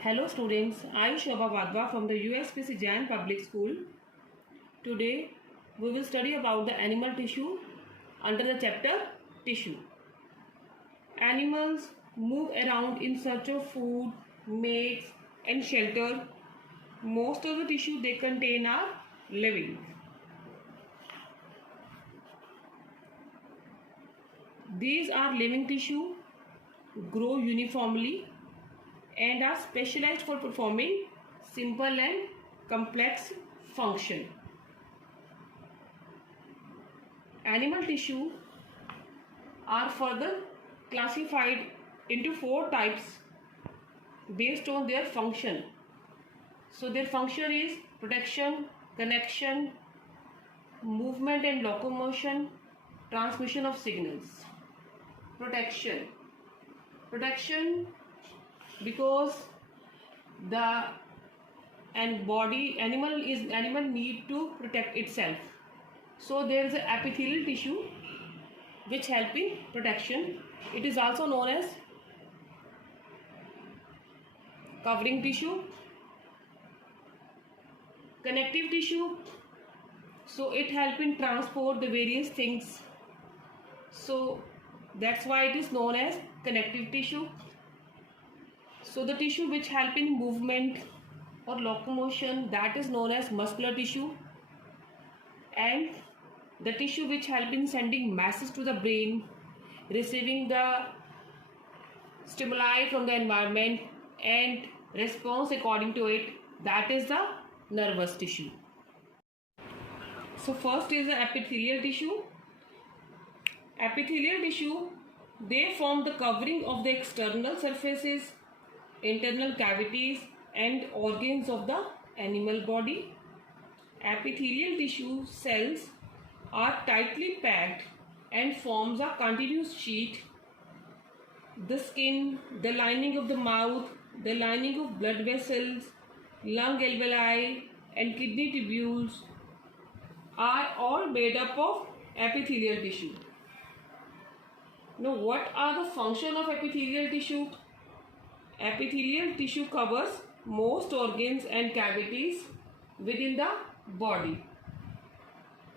Hello students, I Shobha Wadhwa from the USPC Jain Public School. Today we will study about the animal tissue under the chapter tissue. Animals move around in search of food, mates and shelter. Most of the tissue they contain are living. These are living tissue, grow uniformly and are specialized for performing simple and complex function. Animal tissue are further classified into 4 types based on their function. So their function is protection, connection, movement and locomotion, transmission of signals. Protection because the animal need to protect itself. So there is an epithelial tissue which help in protection. It is also known as covering tissue. Connective tissue, so it help in transport the various things. So that's why it is known as connective tissue. So the tissue which help in movement or locomotion, that is known as muscular tissue. And the tissue which help in sending messages to the brain, receiving the stimuli from the environment and response according to it, that is the nervous tissue. So first is the epithelial tissue. Epithelial tissue, they form the covering of the external surfaces, internal cavities and organs of the animal body. Epithelial tissue cells are tightly packed and forms a continuous sheet. The skin, the lining of the mouth, the lining of blood vessels, lung alveoli and kidney tubules are all made up of epithelial tissue. Now, what are the function of epithelial tissue? Epithelial tissue covers most organs and cavities within the body.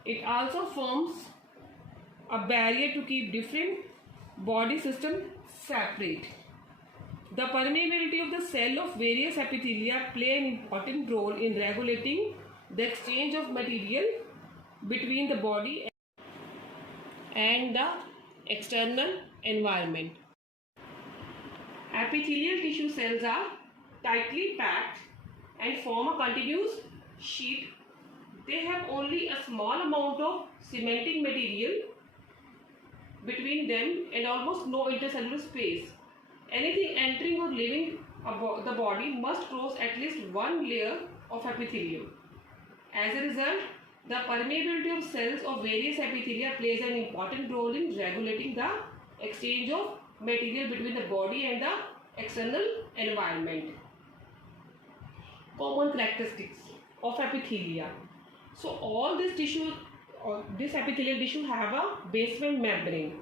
It also forms a barrier to keep different body systems separate. The permeability of the cell of various epithelia play an important role in regulating the exchange of material between the body and the external environment. Epithelial tissue cells are tightly packed and form a continuous sheet. They have only a small amount of cementing material between them and almost no intercellular space. Anything entering or leaving the body must cross at least one layer of epithelium. As a result, the permeability of cells of various epithelia plays an important role in regulating the exchange of material between the body and the external environment. Common characteristics of epithelia. So all this tissue, this epithelial tissue have a basement membrane.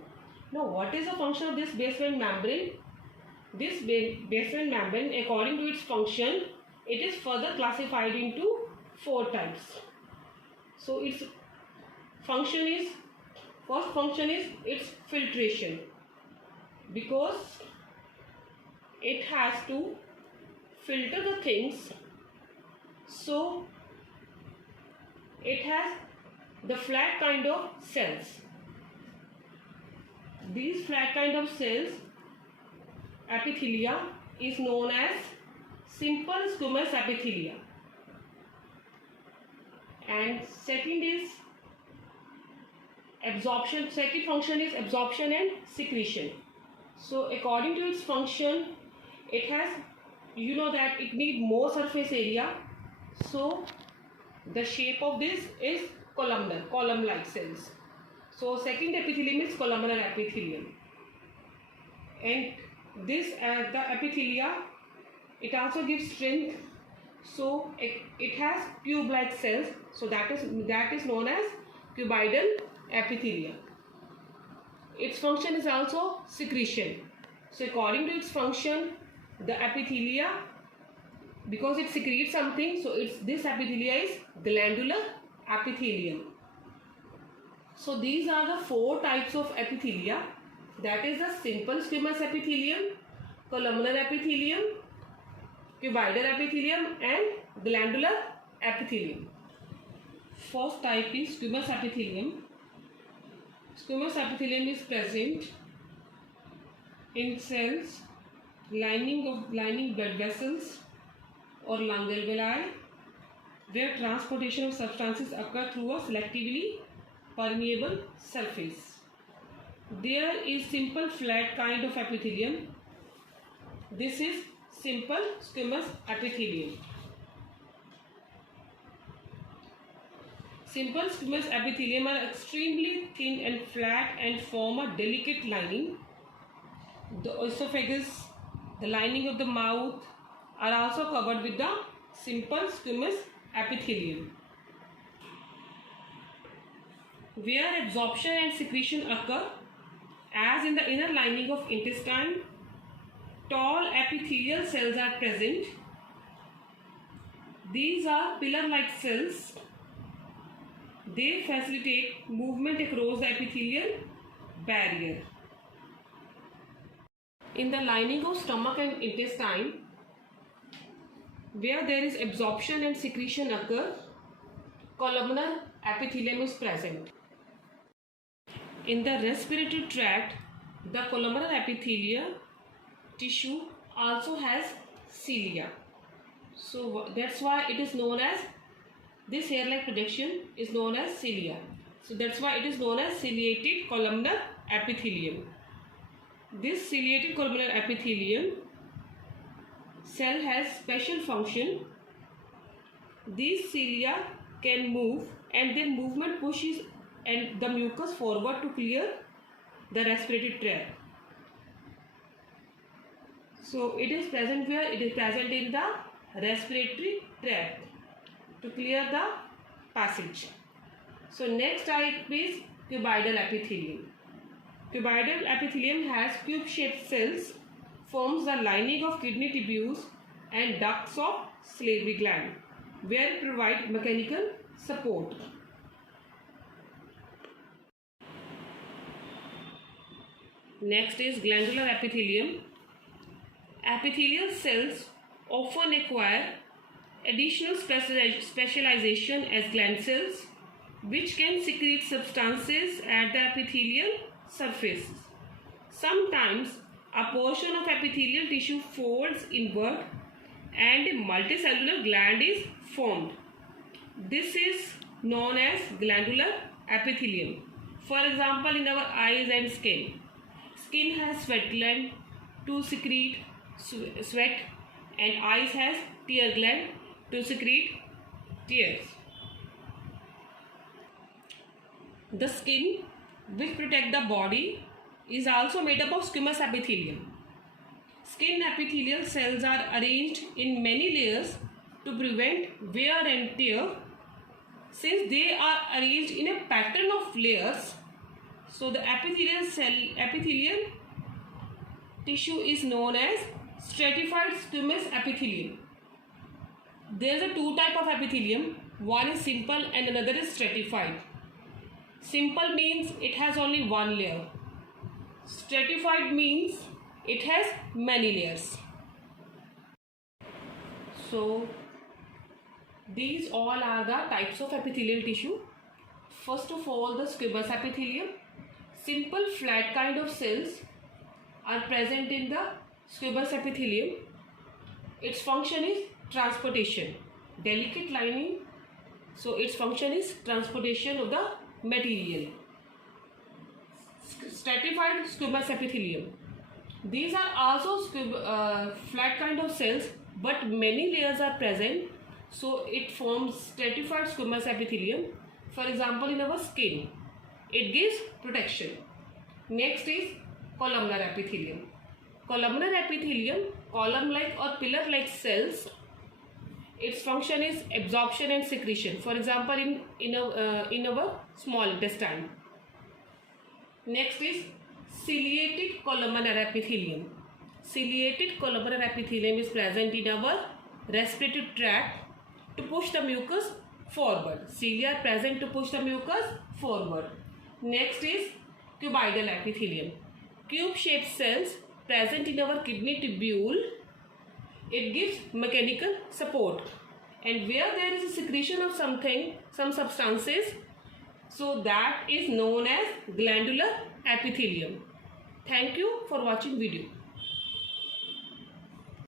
Now what is the function of this basement membrane? This basement membrane, according to its function, it is further classified into 4 types. So its function is, first function is its filtration, because it has to filter the things. So it has the flat kind of cells. These flat kind of cells, epithelia, is known as simple squamous epithelia. And second is absorption. Second function is absorption and secretion. So according to its function, it has, you know that it needs more surface area. So the shape of this is columnar, column-like cells. So second epithelium is columnar epithelium. And this the epithelia, it also gives strength. So it has cube-like cells. So that is known as cuboidal epithelia. Its function is also secretion. So according to its function, the epithelia because it secretes something. So this epithelia is glandular epithelium. So these are the 4 types of epithelia. That is the simple squamous epithelium, columnar epithelium, cuboidal epithelium, and glandular epithelium. First type is squamous epithelium. Squamous epithelium is present in cells lining blood vessels or lung alveoli, where transportation of substances occur through a selectively permeable surface. There is simple flat kind of epithelium. This is simple squamous epithelium. Simple squamous epithelium are extremely thin and flat and form a delicate lining. The esophagus, the lining of the mouth are also covered with the simple squamous epithelium. Where absorption and secretion occur, as in the inner lining of intestine, tall epithelial cells are present. These are pillar-like cells. They facilitate movement across the epithelial barrier. In the lining of stomach and intestine, where there is absorption and secretion occur, columnar epithelium is present. In the respiratory tract, the columnar epithelial tissue also has cilia. So that's why it is known as, this hair-like projection is known as cilia. So that's why it is known as ciliated columnar epithelium. This ciliated columnar epithelium cell has special function. These cilia can move, and their movement pushes and the mucus forward to clear the respiratory tract. So it is present where? It is present in the respiratory tract to clear the passage. So next type is cuboidal epithelium. Cuboidal epithelium has cube-shaped cells, forms the lining of kidney tubules and ducts of salivary gland, where it provides mechanical support. Next is glandular epithelium. Epithelial cells often acquire additional specialization as gland cells, which can secrete substances at the epithelial surface. Sometimes a portion of epithelial tissue folds inward and a multicellular gland is formed. This is known as glandular epithelium. For example, in our eyes and skin. Skin has sweat gland to secrete sweat, and eyes has tear gland to secrete tears. The skin, which protect the body, is also made up of squamous epithelium. Skin epithelial cells are arranged in many layers to prevent wear and tear. Since they are arranged in a pattern of layers, so the epithelial tissue is known as stratified squamous epithelium. There is a 2 type of epithelium. One is simple and another is stratified. Simple means it has only one layer. Stratified means it has many layers. So these all are the types of epithelial tissue. First of all, the squamous epithelium. Simple flat kind of cells are present in the squamous epithelium. Its function is transportation. Delicate lining, so its function is transportation of the material. Stratified squamous epithelium. These are also flat kind of cells, but many layers are present, so it forms stratified squamous epithelium. For example, in our skin, it gives protection. Next is columnar epithelium. Columnar epithelium, column-like or pillar-like cells. Its function is absorption and secretion. For example, in our small intestine. Next is ciliated columnar epithelium. Ciliated columnar epithelium is present in our respiratory tract to push the mucus forward. Cilia are present to push the mucus forward. Next is cuboidal epithelium. Cube-shaped cells present in our kidney tubule. It gives mechanical support. And where there is a secretion of something, some substances, so that is known as glandular epithelium. Thank you for watching video.